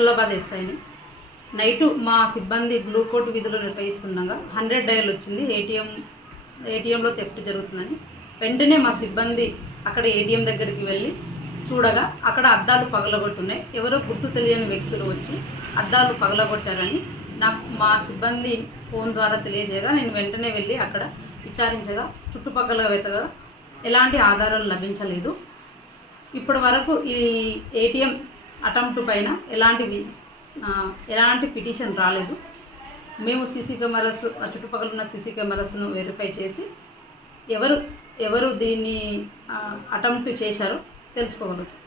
నసరుల్లాబాద్ ఎస్ఐని. నైటు మా సిబ్బంది బ్లూ కోట్ విధులు నిర్వహిస్తుండగా 100 డయల్ వచ్చింది, ఏటీఎంలో థెఫ్ట్ జరుగుతుందని. వెంటనే మా సిబ్బంది అక్కడ ఏటీఎం దగ్గరికి వెళ్ళి చూడగా అక్కడ అద్దాలు పగలగొట్టున్నాయి. ఎవరో గుర్తు తెలియని వ్యక్తులు వచ్చి అద్దాలు పగలగొట్టారని నాకు మా సిబ్బంది ఫోన్ ద్వారా తెలియజేయగా నేను వెంటనే వెళ్ళి అక్కడ విచారించగా చుట్టుపక్కల వెతగా ఎలాంటి ఆధారాలు లభించలేదు. ఇప్పటి వరకు ఈ ఏటీఎం అటెంప్ట్ పైన ఎలాంటి పిటిషన్ రాలేదు. మేము సీసీ కెమెరాస్, చుట్టుపక్కల ఉన్న సీసీ కెమెరాస్ను వెరిఫై చేసి ఎవరు దీన్ని అటెంప్ట్ చేశారో తెలుసుకోగలుగుతాం.